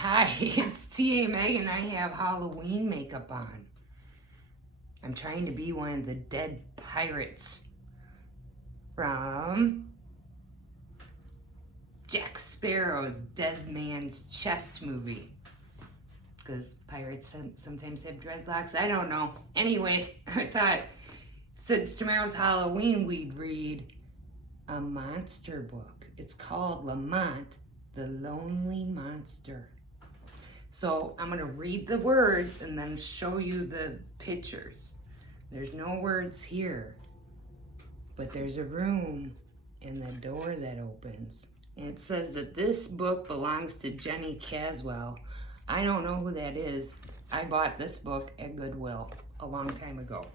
Hi, it's T.A. Meg and I have Halloween makeup on. I'm trying to be one of the dead pirates from Jack Sparrow's Dead Man's Chest movie. Because pirates sometimes have dreadlocks. I don't know. Anyway, I thought since tomorrow's Halloween, we'd read a monster book. It's called Lamont, the Lonely Monster. So I'm going to read the words and then show you the pictures. There's no words here, but there's a room and the door that opens. And it says that this book belongs to Jenny Caswell. I don't know who that is. I bought this book at Goodwill a long time ago.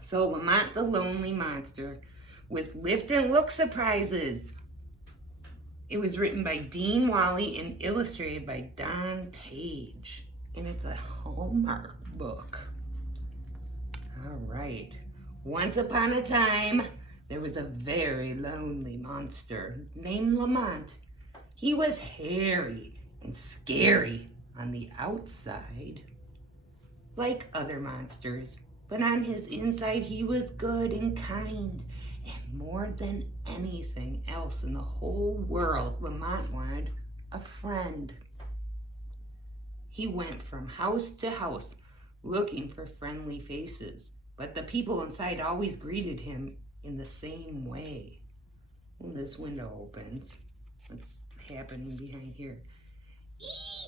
So Lamont the Lonely Monster with lift and look surprises. It was written by Dean Wally and illustrated by Don Page. And it's a Hallmark book. All right. Once upon a time, there was a very lonely monster named Lamont. He was hairy and scary on the outside, like other monsters. But on his inside, he was good and kind. And more than anything else in the whole world, Lamont wanted a friend. He went from house to house looking for friendly faces, but the people inside always greeted him in the same way. Well, this window opens. What's happening behind here?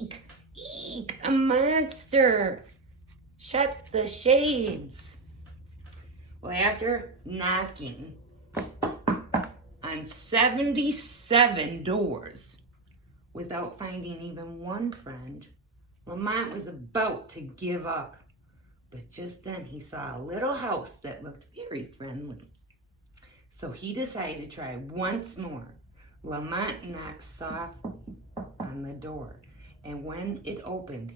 Eek! Eek! A monster! Shut the shades! Well, after knocking on 77 doors without finding even one friend, Lamont was about to give up. But just then he saw a little house that looked very friendly. So he decided to try once more. Lamont knocked softly on the door, and when it opened,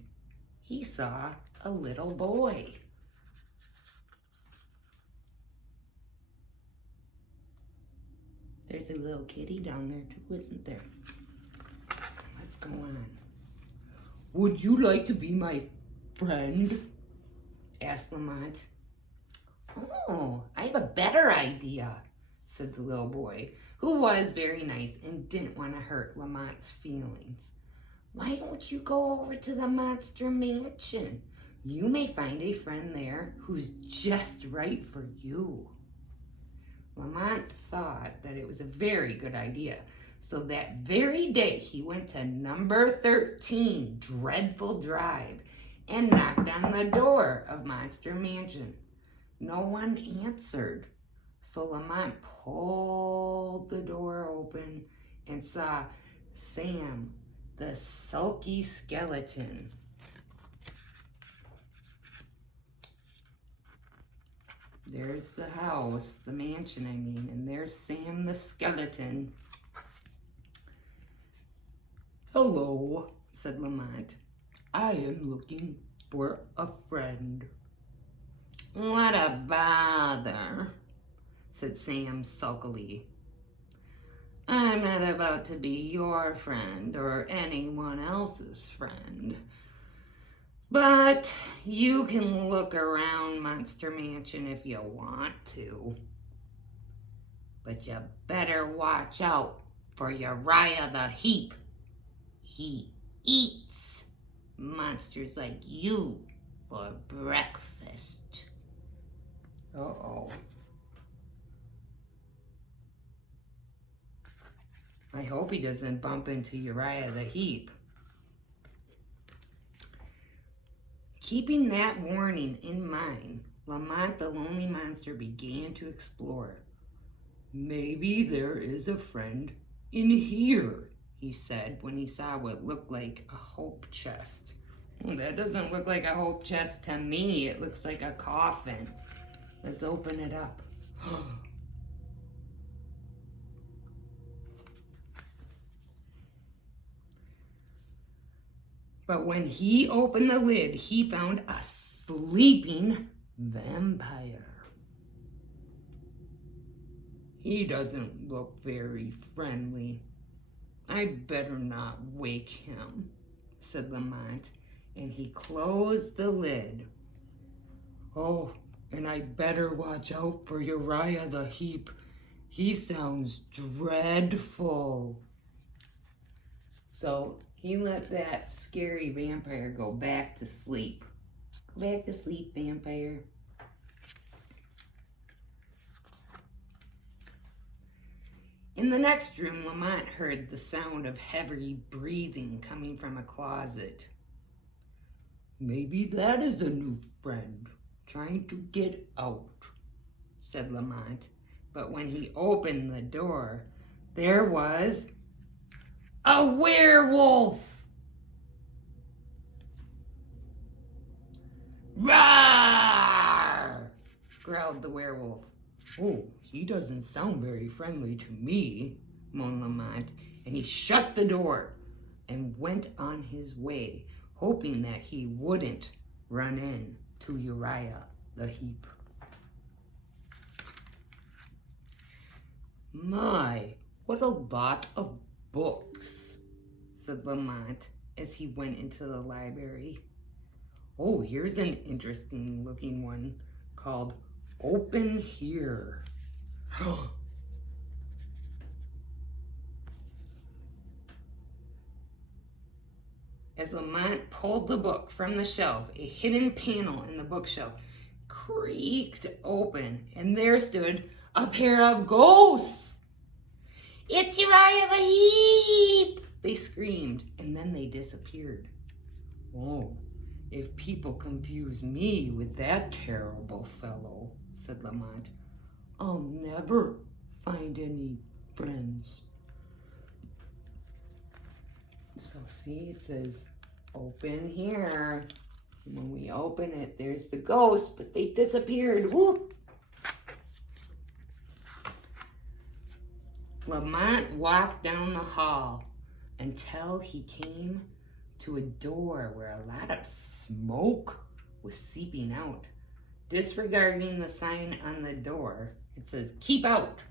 he saw a little boy. There's a little kitty down there too, isn't there? What's going on? Would you like to be my friend? Asked Lamont. Oh, I have a better idea, said the little boy, who was very nice and didn't want to hurt Lamont's feelings. Why don't you go over to the Monster Mansion? You may find a friend there who's just right for you. Lamont thought that it was a very good idea. So that very day he went to number 13 Dreadful Drive and knocked on the door of Monster Mansion. No one answered. So Lamont pulled the door open and saw Sam, the sulky skeleton. There's the house, the mansion, I mean, and there's Sam the skeleton. Hello, said Lamont. I am looking for a friend. What a bother, said Sam sulkily. I'm not about to be your friend or anyone else's friend. But you can look around Monster Mansion if you want to. But you better watch out for Uriah the Heep. He eats monsters like you for breakfast. Uh-oh. I hope he doesn't bump into Uriah the Heep. Keeping that warning in mind, Lamont the Lonely Monster began to explore. Maybe there is a friend in here, he said when he saw what looked like a hope chest. Well, that doesn't look like a hope chest to me. It looks like a coffin. Let's open it up. But when he opened the lid, he found a sleeping vampire. He doesn't look very friendly. I better not wake him. said Lamont, and he closed the lid. "Oh, and I'd better watch out for Uriah the Heep. He sounds dreadful." So he let that scary vampire go back to sleep. Go back to sleep, vampire. In the next room, Lamont heard the sound of heavy breathing coming from a closet. "Maybe that is a new friend trying to get out," said Lamont. But when he opened the door, there was a werewolf. "Roar!" growled the werewolf. "Oh, he doesn't sound very friendly to me," moaned Lamont, and he shut the door and went on his way, hoping that he wouldn't run into Uriah the Heep. "My, what a lot of books," said Lamont as he went into the library. "Oh, here's an interesting looking one called Open Here." As Lamont pulled the book from the shelf, a hidden panel in the bookshelf creaked open, and there stood a pair of ghosts. "It's Uriah the Heep!" they screamed, and then they disappeared. "Oh, if people confuse me with that terrible fellow," said Lamont, "I'll never find any friends." So see, it says, "Open here." And when we open it, there's the ghosts, but they disappeared. Whoop! Lamont walked down the hall until he came to a door where a lot of smoke was seeping out. Disregarding the sign on the door, it says, "Keep out."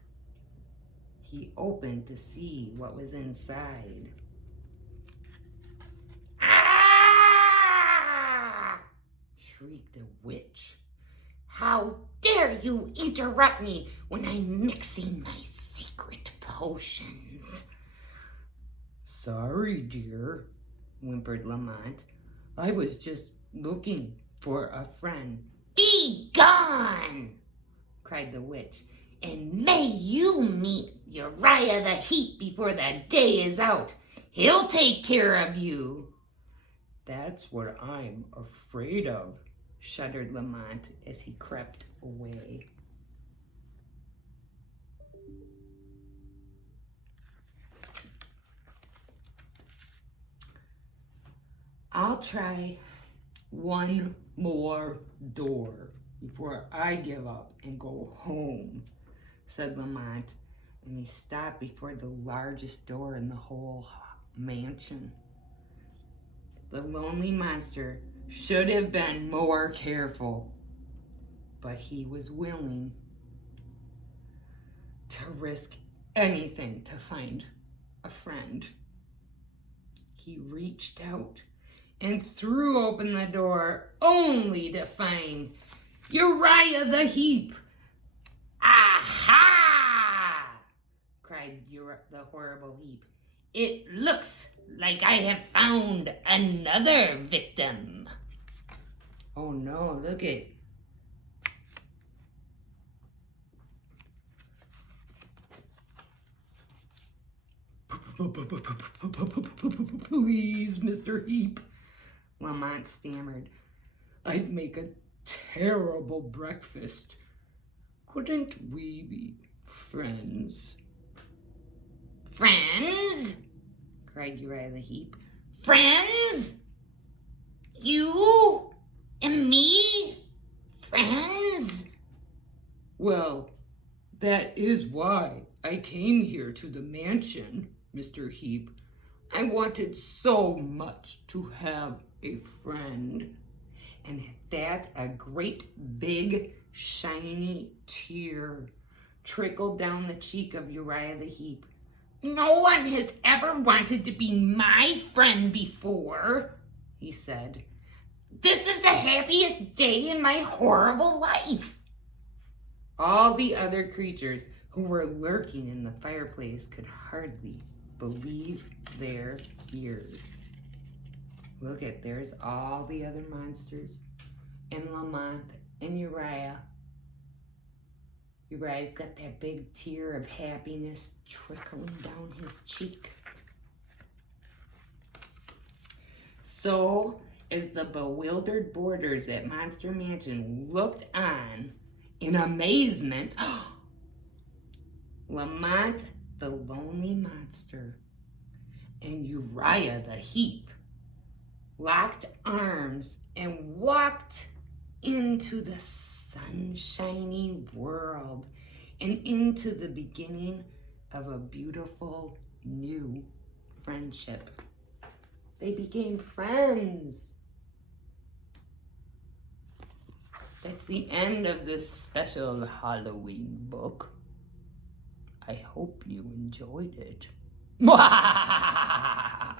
He opened to see what was inside. "Ah!" shrieked the witch. "How dare you interrupt me when I'm mixing my secret potions?" "Sorry, dear," whimpered Lamont. "I was just looking for a friend." "Be gone!" cried the witch, "and may you meet Uriah the Heep before the day is out. He'll take care of you." "That's what I'm afraid of," shuddered Lamont as he crept away. "I'll try one more door before I give up and go home," said Lamont, and he stopped before the largest door in the whole mansion. The lonely monster should have been more careful, but he was willing to risk anything to find a friend. He reached out and threw open the door, only to find Uriah the Heep. "Aha!" cried the horrible Heep. "It looks like I have found another victim." Oh no, look it. "Please, Mr. Heep," Lamont stammered. "I'd make a terrible breakfast. Couldn't we be friends?" "Friends?" cried Uriah the Heep. "Friends? You and me? Friends?" "Well, that is why I came here to the mansion, Mr. Heep. I wanted so much to have a friend." And at that, a great big shiny tear trickled down the cheek of Uriah the Heep. No one has ever wanted to be my friend before, he said. This is the happiest day in my horrible life. All the other creatures who were lurking in the fireplace could hardly believe their ears. Look at, there's all the other monsters, and Lamont and Uriah. Uriah's got that big tear of happiness trickling down his cheek. So, as the bewildered boarders at Monster Mansion looked on in amazement, Lamont, the lonely monster, and Uriah the heap locked arms and walked into the sunshiny world and into the beginning of a beautiful new friendship. They became friends. That's the end of this special Halloween book. I hope you enjoyed it. Bye.